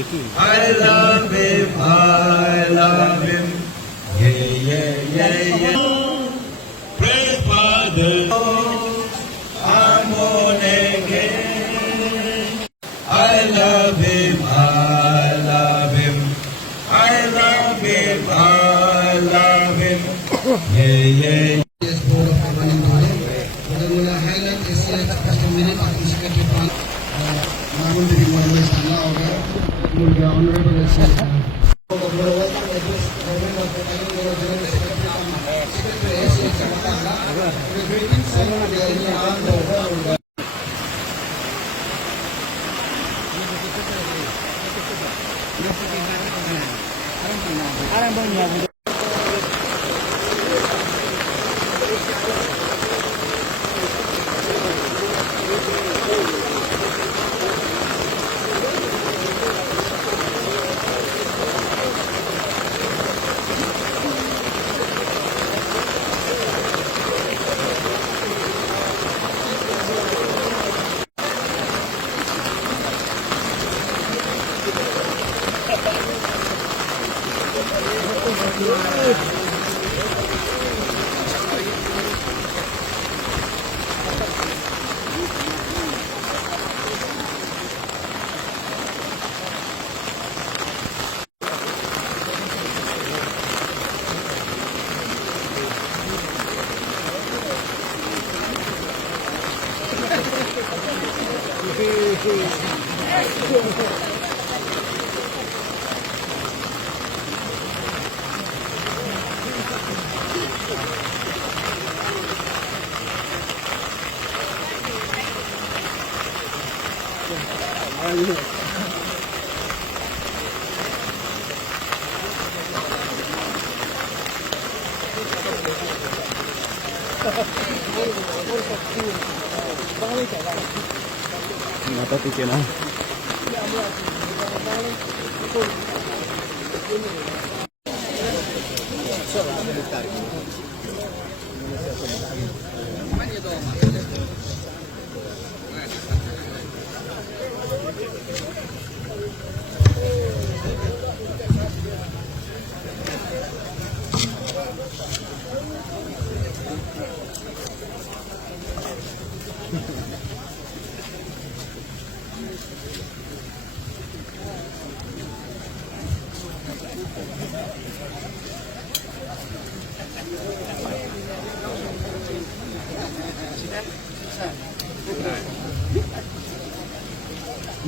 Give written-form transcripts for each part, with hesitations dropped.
I love him, I love him. Yeah, yeah, yeah, yeah. Praise Father, I'm born again. I love him, I love him. I love him, I love him. Yeah, yeah. Yes, Board of Governing Body. Mula highlight SCI Customary Participatory Fund. Namun dari mana sana orang mulia honorable SCI. Nata tiket na.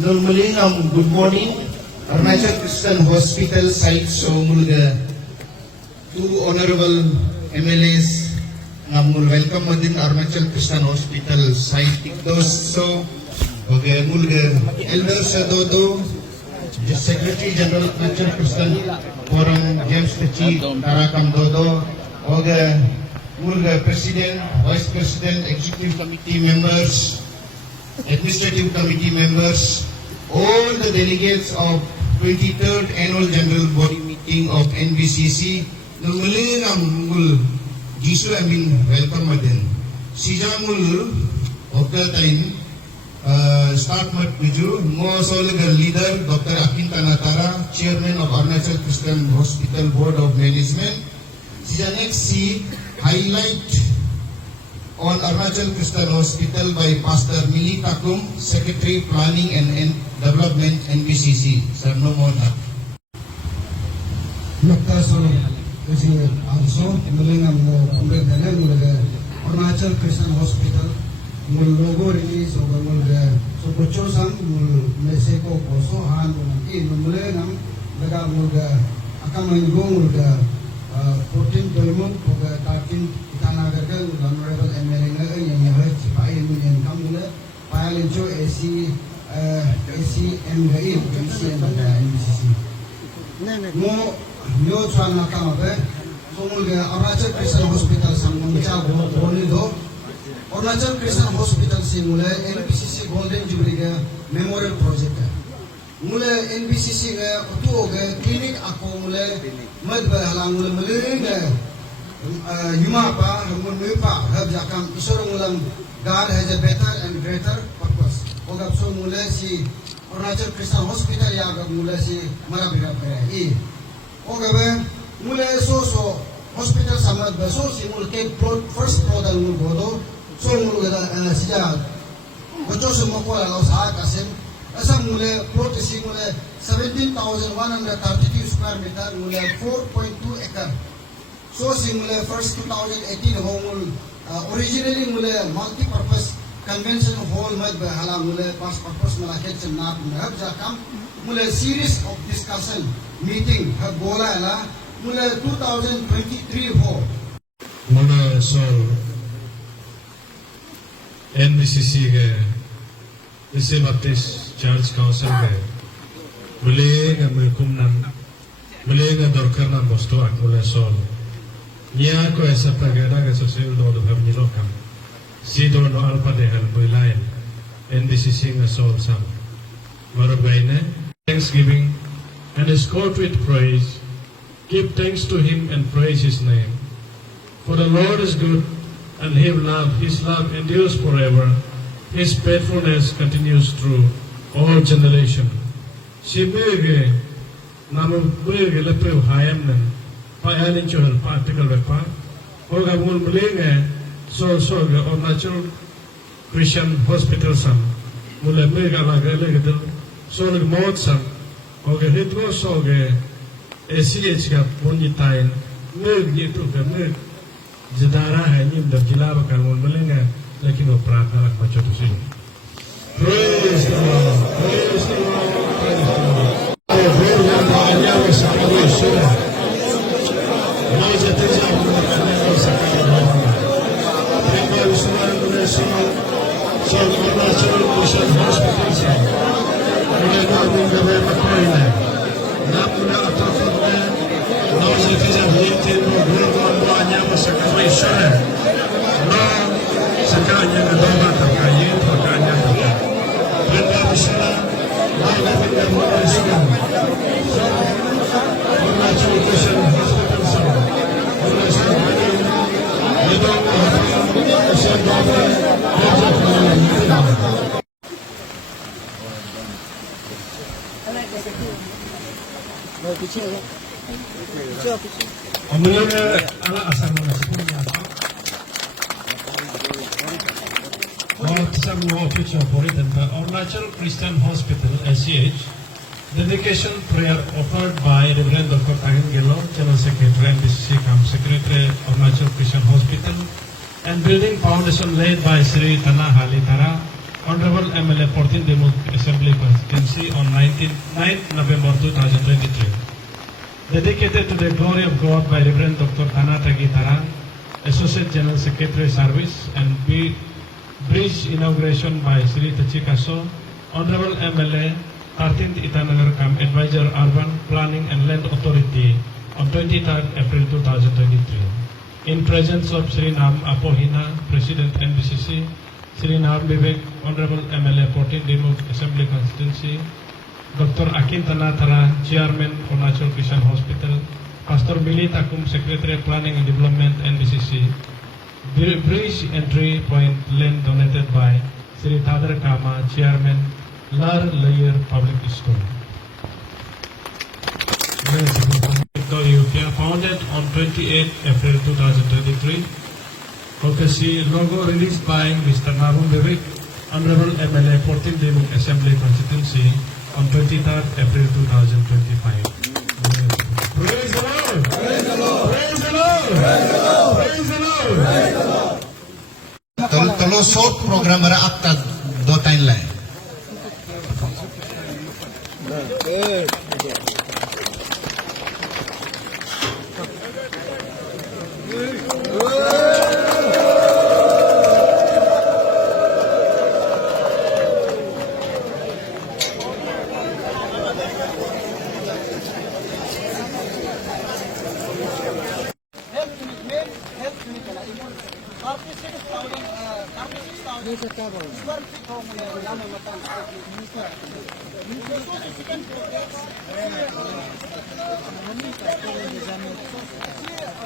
Normally, good morning. Arunachal Christian Hospital site so mulga two honorable MLAs namul welcome within Arunachal Christian Hospital site tikdos so okay mulga Elder Sadodo Secretary General Arunachal Christian Forum James Tachi Tarakam Dodo okay mulga President, Vice President, Executive Committee members, Administrative Committee members, all the delegates of 23rd Annual General Body Meeting of NBCC, normally namul Jisu amin welcome madin. Sijamul of the time start mat biju mo soligar leader Dr. Akin Tanatara, Chairman of Arunachal Christian Hospital Board of Management. Sija next see highlight on Arunachal Christian Hospital by Pastor Mili Takum, Secretary Planning and Development NBCC. Sir, no more na. Kasi also muli nga mo pagdala mula Arunachal Christian Hospital mul logo release o mula so bochosan mul meseko poso han muli muli nam daga mula akamanggo mula 14 dolmon pag takin itanagar ka honorable MLA nga yang yahay sipain mo yan kamula pahalin jo ACMGI NBCC mo yo chuan na kama be somulga Arunachal Christian Hospital sang mangcha boni do Arunachal Christian Hospital si mula NBCC Golden Jubilee ga memorial project ka mula NBCC ga utu ga clinic ako mula mad ba halang mula mula yuma pa mun pa hab jakam isorong ulang God has a better and greater purpose Ogap so mula si Arunachal Christian Hospital ya agak mula si marabirap kaya I. Ogap mula so hospital samad ba so si mula ke first plot ang mula bodo so mula gada siya bocho so makuha lang sa kasim asam mula plot si mula 17,132 square meter mula 4.2 acre. So si mula first 2018 ho mula originally mula multi-purpose convention hall mad ba hala mula pas purpose mula kitchen na mula ja kam mula series of discussion meeting ha bola hala mula 2023 ho mula sol NBCC के इसे बत्तीस church council के मुलेगा मुकुमनन मुलेगा दरकारना बस्तु आकुले sol nia ko esa pagera ke sosial do bham ni lokam si do no alpa de hal builain NBCC nga sol sam marabaine thanksgiving and escort with praise give thanks to him and praise his name for the Lord is good and his love endures forever his faithfulness continues through all generation si bege namu bege lepre hayam nan payanin chuhal particle vepa hoga mul mulinge so ga Arunachal Christian Hospital sam mule mega la gele gedel so leg mot sam hoga hitgo so ge ACH ka punjitain meg gitu ke meg jadara hai nim da gila bakal mul mulinge lekin wo prarthana lak bacho tu sin praise the Lord praise the Lord praise the Lord Arunachal Christian Hospital (ACH) dedication prayer offered by Reverend Dr. Tahin Gelo, General Secretary and NBCC Secretary Arunachal Christian Hospital, and building foundation laid by Sri Tana Halitara, Honorable MLA 14 Demut Assembly Constituency on 9th November 2023. Dedicated to the glory of God by Reverend Dr. Tana Tagitara, Associate General Secretary Service, and bridge inauguration by Sri Tachikaso, Honorable MLA 13th Itanagar Kam Advisor Urban Planning and Land Authority on 23rd April 2023. In presence of Sri Nam Apohina, President NBCC, Sri Nam Vivek, Honorable MLA 14 Demut Assembly Constituency, Dr. Akin Tanathara, Chairman Arunachal Christian Hospital, Pastor Billy Takum, Secretary Planning and Development NBCC, bridge entry point land donated by Sri Thadar Kama, Chairman, Lar Layer Public School. Ethiopia, founded on 28 April 2023. Courtesy logo released by Mr. Narun Vivek, Honorable MLA 14 Demut Assembly Constituency on 23rd April 2025. Praise the Lord! Praise the Lord! Praise the Lord! Praise the Lord! Praise the Lord! Praise the Lord! Tolo short program ra akta do tain lai.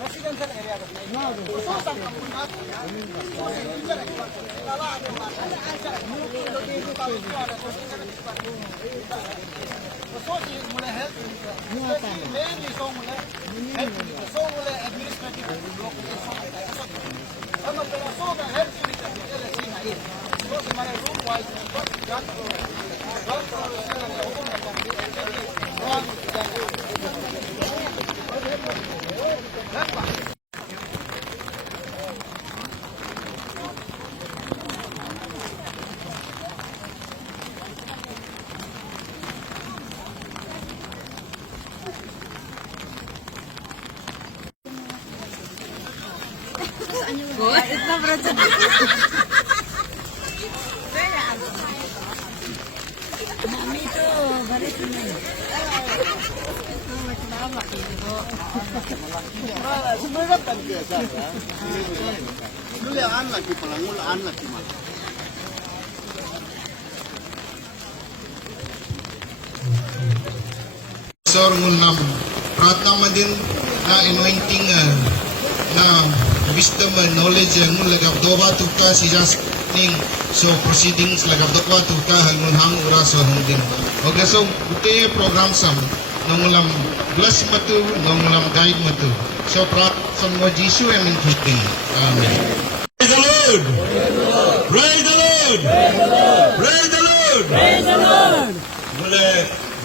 residential area Sor ngunam pratna madin na anointing na wisdom and knowledge ngun lagap doba tukka si just ning so proceedings lagap doba tukka hangun hang ura so hungdin. Okay, so ute program sam nangulam bless matu nangulam guide matu. So prat son mo Jisu em intuiting. Amen. Praise the Lord. Praise the Lord. Praise the Lord. Praise the Lord. Mule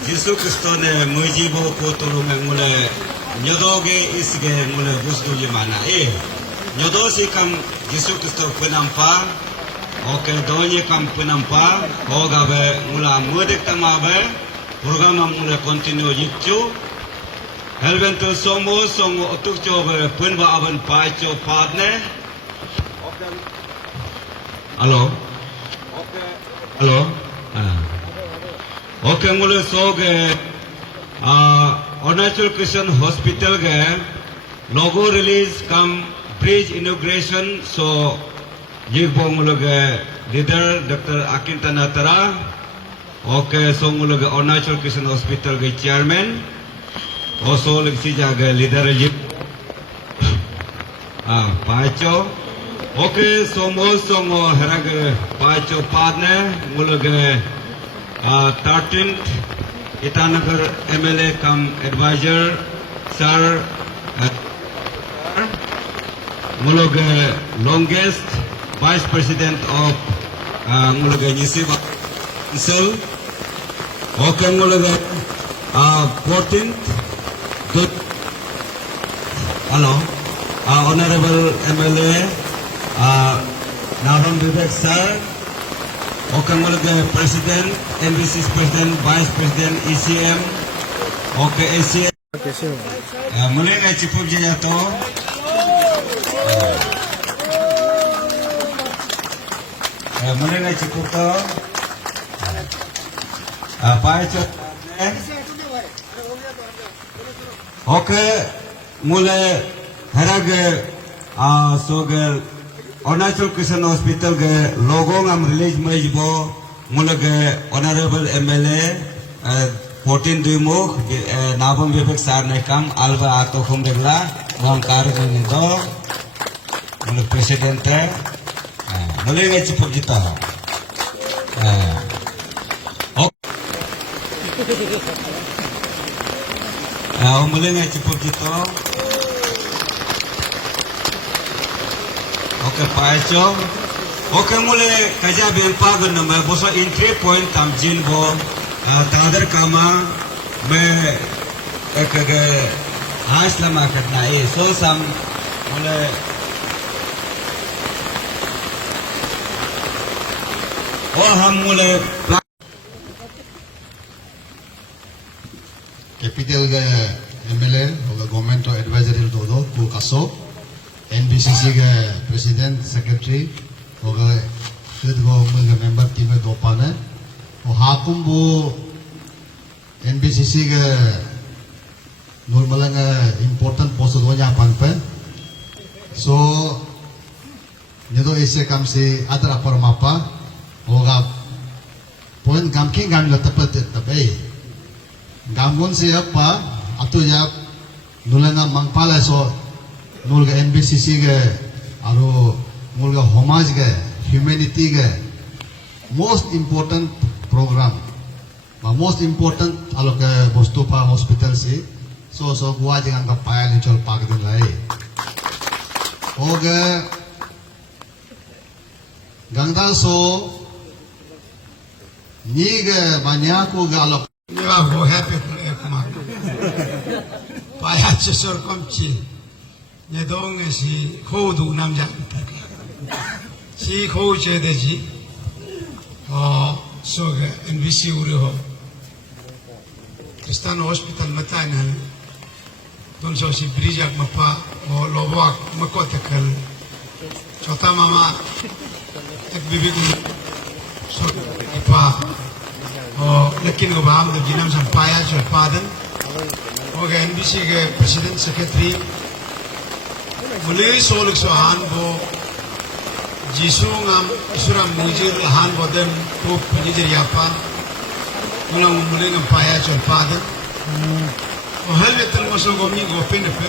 Jisu Kristo ne mujibo ko tulungan mule nyodoge isge mule gusto mana nyodo si kam Jisu Kristo penampa oke donye kam penampa hoga be mula mudik tamabe program mule continue jikcu helvento songo otuk coba penba aban pacho padne halo halo okay मुले सो गए Arunachal Christian hospital गए logo release cum bridge inauguration so ये वो मुले गए leader doctor अकिंता नातरा ओके सो मुले गए अरुणाचल क्रिश्चियन हॉस्पिटल के चेयरमैन और सो लग जागे लीडर ये पाँचों ओके सोमो हरा गए पाँचों पादने मुले गए 13th Itanagar MLA come advisor Sir Mulog longest Vice President of Mulog Nisiba Council okay Mulog 14th good hello Honorable MLA Navam Vivek Sir okay mulai President, NBC's President, Vice President, ECM, okay ECM. Mulai nggak cukup je to. Mulai nggak cukup to. Apa itu? Okay, mulai harag sogal. Arunachal Christian Hospital के लोगों हम release में जो मुल्क honourable MLA 14 दुइमुख Nabam विवेक सार ने काम आलबा आतो खुम देखला वहाँ कार्यक्रम तो मुल्क प्रेसिडेंट है मुल्क के चिपक जीता मुल्क के चिपक जीता ओके पाँचों ओके मुले कजा बेंपा गन मैं बोसो इंट्री पॉइंट तमजिन बो तादर कामा मैं एक हाश लमा करना है सो सम मुले ओ हम मुले कैपिटल के MLA होगा गवर्नमेंट एडवाइजरी दो को कासो NBCC के प्रेसिडेंट सेक्रेटरी होगा फिर वो मुझे मेंबर टीम में दो पाने और हाकुम वो NBCC के नॉर्मल इम्पोर्टेंट पोस्ट दो यहाँ पान पे सो ये तो ऐसे काम से अदर अपर मापा होगा पॉइंट काम की गान लगता पर तबे गामगोन से अब तो जब नुलेंगा मंगपाल है सो मुलगा NBCC गे आरो मुलगा समाज गे ह्यूमैनिटी गे मोस्ट इम्पोर्टेंट प्रोग्राम बा मोस्ट इम्पोर्टेंट आलोके बस्तु पा हॉस्पिटल से सो गुआ जगह का पाया नहीं चल पाक दिन लाए हो गए गंगा सो नीग बान्या को गालो Nyewa go happy kumak. Paya cesor komci. Nyedong si kau du nam jang. Si kau cede ji. Oh, so ke NBC uri ho. Kristen hospital matanya. Don so si bridge ak mapa. Oh, lobak makotekal. Chota mama. Ek bibi ku. So ipa. लेकिन गोबाम the जिनम संपाया चपादन हो गए NBC के president secretary मुले सोलक सोहान बो जिसुंगम इसुरा मुजिर हान बोदम को पनिजर यापा मुलांग मुले ngam पाया चपादन ओ हल वेतन मसो गोमी गोपिन पे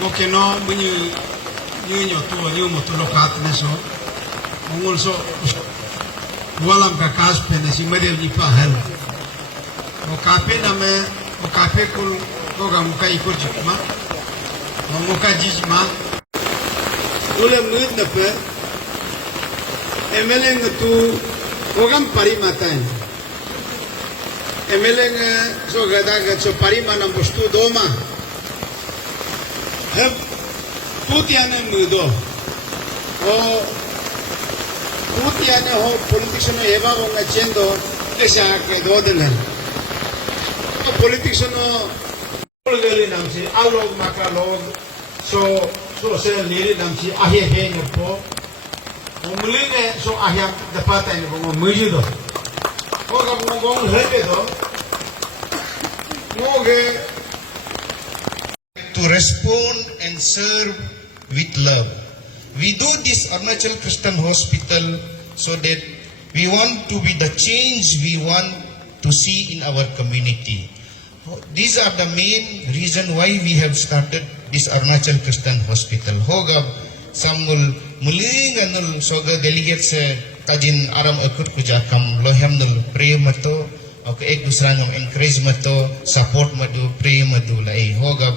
वो के नो मुनि न्यो तो मोतो लोकात ने सो मुंगल सो walam ka kaspe na si Maria ni pa hel o kape na me o kape kul ko ga muka iko jikma o muka jisma ule muid na pe emeleng tu ogam parimatain emeleng so gada ga so parimana bostu doma heb putiane mudo o Putiane ho politician eva vonga chendo esa ke dodelan to politician polgeli namsi alog makalog so se liri namsi ahe he no umuline so ahya dapata ni bongo mujido o ga bongo hete do moge to respond and serve with love. We do this Arunachal Christian Hospital so that we want to be the change we want to see in our community. These are the main reason why we have started this Arunachal Christian Hospital. Hoga samul muling anul soga delegates tajin aram akut kuja kam lohem nul pray mato ok ek dusra ngam encourage mato support madu pray madu lai hoga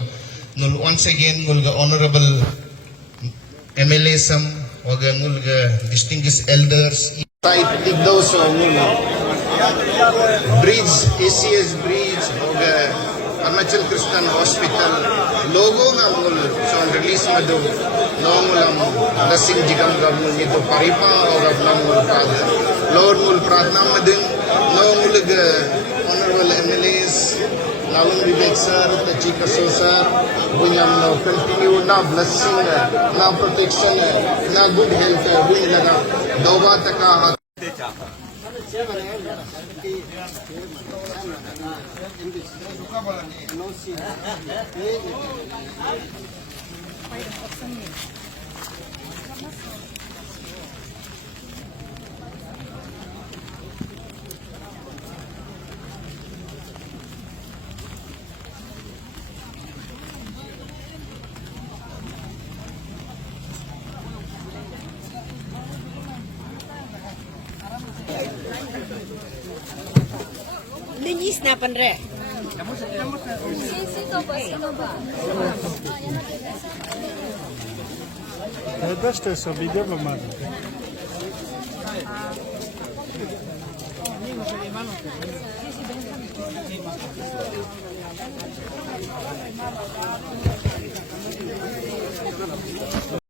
nul once again ngulga honorable MLA sam hoga ngulga distinguished elders type tigdaw so muna bridge ACS bridge hoga Arunachal Christian Hospital logo ngul so release madu nongulam lasing jigam gamul nito paripa hoga nongul pad lord mul pratna madin nongul ga honorable MLAs Naun Vivek sir, Tachika sir, bunyam na continue na blessing na protection na good health buny laga doba taka Linis na panre. Beste so video mamad.